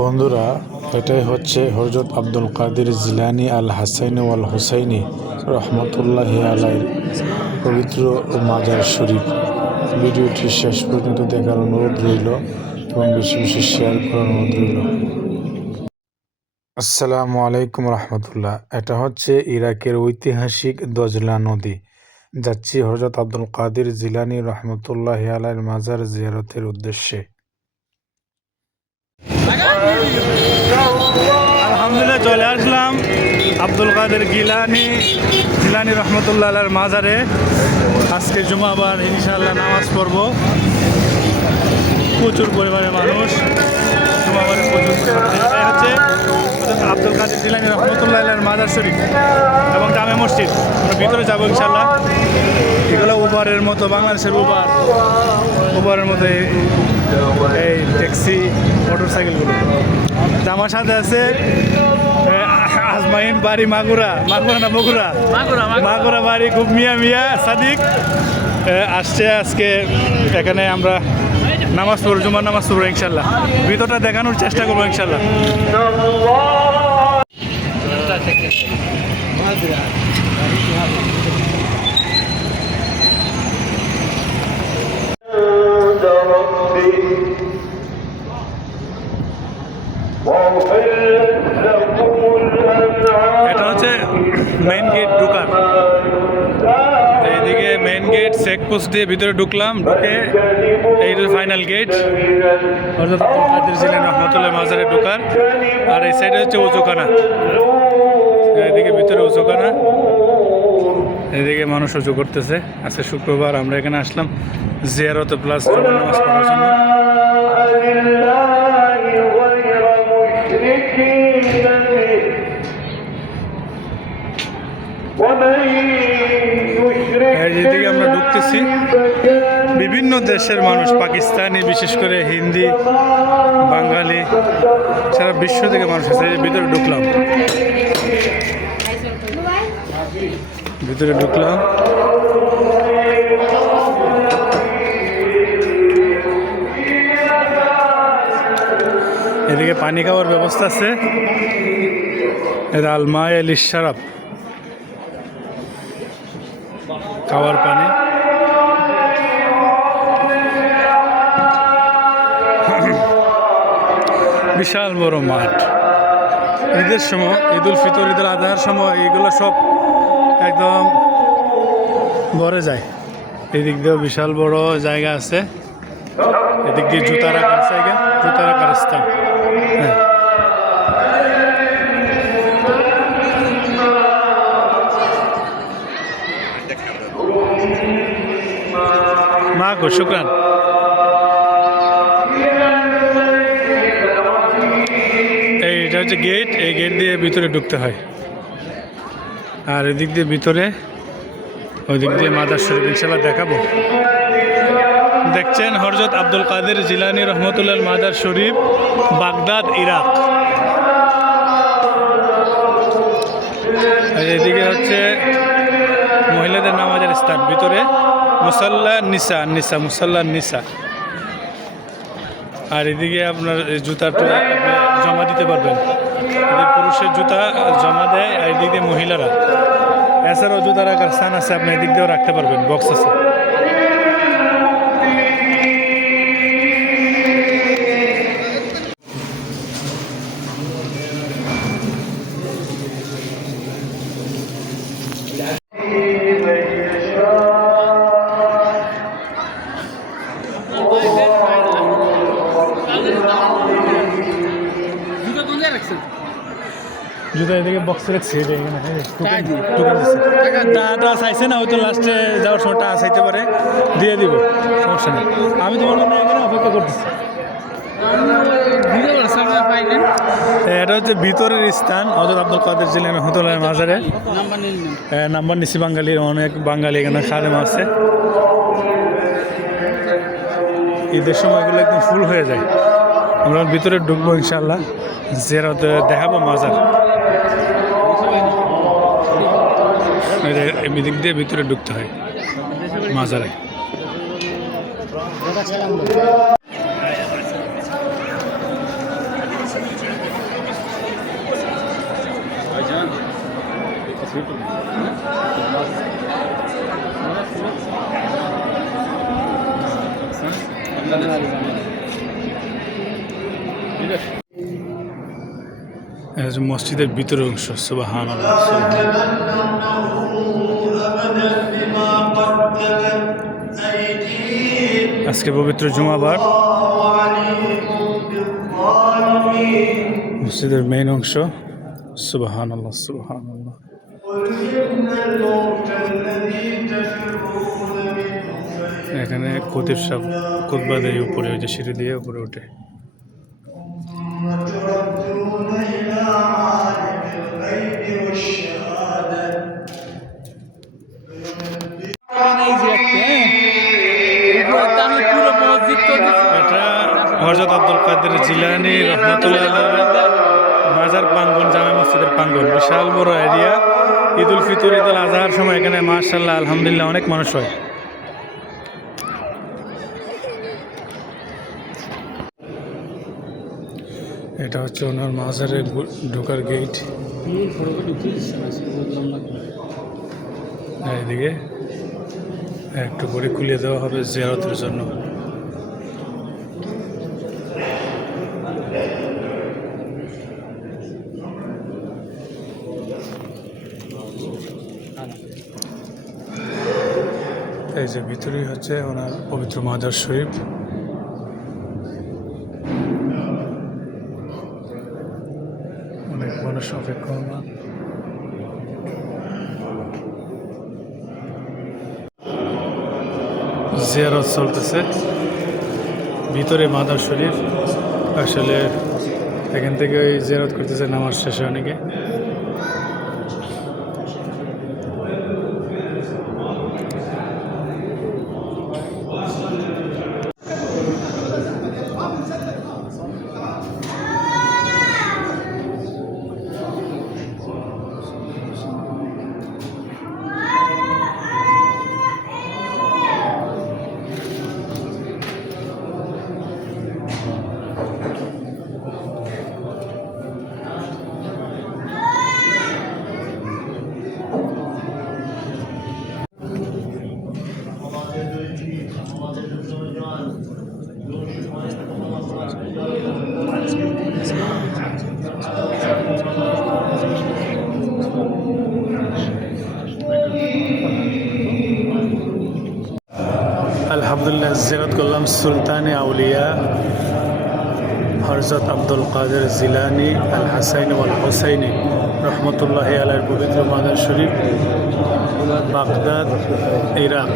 বন্ধুরা, এটাই হচ্ছে হযরত আব্দুল কাদের জিলানী আল হাসাইনি ওয়াল হুসাইনি রহমতুল্লাহি আলাইহির পবিত্র মাজার শরীফ। ভিডিওটি শেষ পর্যন্ত দেখার অনুরোধ রইল এবং বেশি বেশি শেয়ার করার অনুরোধ রইল। আসসালামু আলাইকুম রহমতুল্লাহ। এটা হচ্ছে ইরাকের ঐতিহাসিক দজলা নদী। যাচ্ছি হযরত আব্দুল কাদের জিলানী রহমতুল্লাহি আলাইহির মাজার জিয়ারতের উদ্দেশ্যে। আলহামদুলিল্লাহ চলে আসলাম আব্দুল কাদের জিলানী রহমতুল্লাহ আলাইহির মাজারে। আজকে জুমাবার ইনশাআল্লাহ নামাজ পড়ব। প্রচুর পরিমাণে মানুষ জুমাবারে হচ্ছে আব্দুল কাদের জিলানী রহমতুল্লাহ আলাইহির মাজার শরীফ এবং জামে মসজিদ। আমরা ভিতরে যাবো ইনশাআল্লাহ। এগুলো উবারের মতো, বাংলাদেশের উবারের মতো এই ট্যাক্সি মোটর সাইকেলগুলো। আমার সাথে আছে আজমাইন বাড়ি মাগুরা বাড়ি খুব মিয়া সাদিক আসছে আজকে এখানে। আমরা নামাজ পড়ব, জুমার নামাজ পড়বো ইনশাল্লাহ। ভিতরটা দেখানোর চেষ্টা করবো ইনশাল্লাহ। এটা হচ্ছে মেইন গেট ঢুকার। এইদিকে মেইন গেট চেকপোস্ট দিয়ে ভিতরে ঢুকলাম, ঢুকে এই ফাইনাল গেট হযরত আব্দুল কাদের জিলানী রহমতুল্লাহ মাজারে ঢুকার। আর এই সাইডে হচ্ছে ওযুখানা, এদিকে ভিতরে ওযুখানা, এদিকে মানুষ ওযু করতেছে। আজকে শুক্রবার আমরা এখানে আসলাম জিয়ারত প্লাস নামাজ পড়ার জন্য। যেদিকে আমরা ঢুকতেছি বিভিন্ন দেশের মানুষ, পাকিস্তানি, বিশেষ করে হিন্দি, বাঙালি, সারা বিশ্ব থেকে মানুষ আছে। ভিতরে ঢুকলাম, এদিকে পানি খাওয়ার ব্যবস্থা আছে। এটা আলমায় আলিশ শারাব, খাওয়ার পানি। বিশাল বড় মাঠ। ঈদের সময়, ঈদ উল ফিতর, ঈদ উল আজহার সময় এগুলো সব একদম ভরে যায়। এদিক দিয়েও বিশাল বড় জায়গা আছে। এদিক দিয়ে জুতা রাখার জায়গা, জুতা রাখার স্থান। হ্যাঁ, শুকরান। এইটা হচ্ছে গেট, এই গেট দিয়ে ভিতরে ঢুকতে হয়। আর এদিক দিয়ে ভিতরে, ওই দিক দিয়ে মাজার শরীফ ইনশাআল্লাহ দেখাবো। দেখছেন হযরত আব্দুল কাদের জিলানী রহমতুল্লাহ মাজার শরীফ, বাগদাদ, ইরাক। এদিকে হচ্ছে মহিলাদের নামাজের স্থান, ভিতরে মুসাল্লা নিসা। আর এদিকে আপনার জুতাটা জমা দিতে পারবেন। এদিকে পুরুষের জুতা জমা দেয়, আর এদিক দিয়ে মহিলারা। এছাড়াও জুতা রাখার স্থান আছে, আপনি এদিক দিয়েও রাখতে পারবেন, বক্স আছে। জুতা এদিকে বক্সে রাখছে, টাকা চাইছে না, হয়তো লাস্টে যাওয়ার সময় টাকা চাইতে পারে, দিয়ে দিব, সমস্যা নেই। আমি তোমার জন্য এখানে অপেক্ষা করতেছি। এটা হচ্ছে ভিতরের স্থান হযরত আব্দুল কাদের জিলানী রহমতুল্লাহ মাজারে। নাম্বার নিছি, বাঙালির অনেক বাঙালি এখানে খাদেম আছে। ঈদের সময় এগুলো একদম ফুল হয়ে যায়। আমরা ভিতরে ঢুকবো ইনশাআল্লাহ, জিয়ারত দেখাবো মাজার। এদিক দিয়ে ভিতরে ঢুকতে হয় মাজারে। এটা হচ্ছে মসজিদের ভিতরের অংশ। সুবহানাল্লাহ, আজকে পবিত্র জুমাবার মসজিদের মেইন অংশ। সুবহানাল্লাহ, সুবহানাল্লাহ। এখানে খতিব সাহেব খুতবা দেয় উপরে, ওই যে সিঁড়ি দিয়ে উপরে ওঠে। এটা হযরত আব্দুল কাদের জিলানী রহমাতুল্লাহ মাজার প্রাঙ্গণ, জামে মসজিদের প্রাঙ্গণ, বিশাল বড় এরিয়া। ঈদুল ফিতর, ঈদুল আজহার সময় এখানে মাশাআল্লাহ আলহামদুলিল্লাহ অনেক মানুষ হয়। এটা হচ্ছে ওনার মাজারের ঢোকার গেট। এদিকে একটু করে খুলে দেওয়া হবে জিয়ারতের জন্য। এই যে ভিতরেই হচ্ছে ওনার পবিত্র মাজার শরীফ। অনেক মানুষ অপেক্ষমান। জিয়ারত চলতেছে ভিতরে মাজার শরীফ। আসলে এখান থেকে ওই জিয়ারত করতেছে নামাজ শেষে অনেকে। আলহামদুলিল্লাহ, জিয়ারত করলাম সুলতানে আউলিয়া হযরত আব্দুল কাদের জিলানী আল হাসাইনি ওয়াল হুসাইনি রহমতুল্লাহি আলাইহির পবিত্র মাজার শরীফ, বাগদাদ, ইরাক।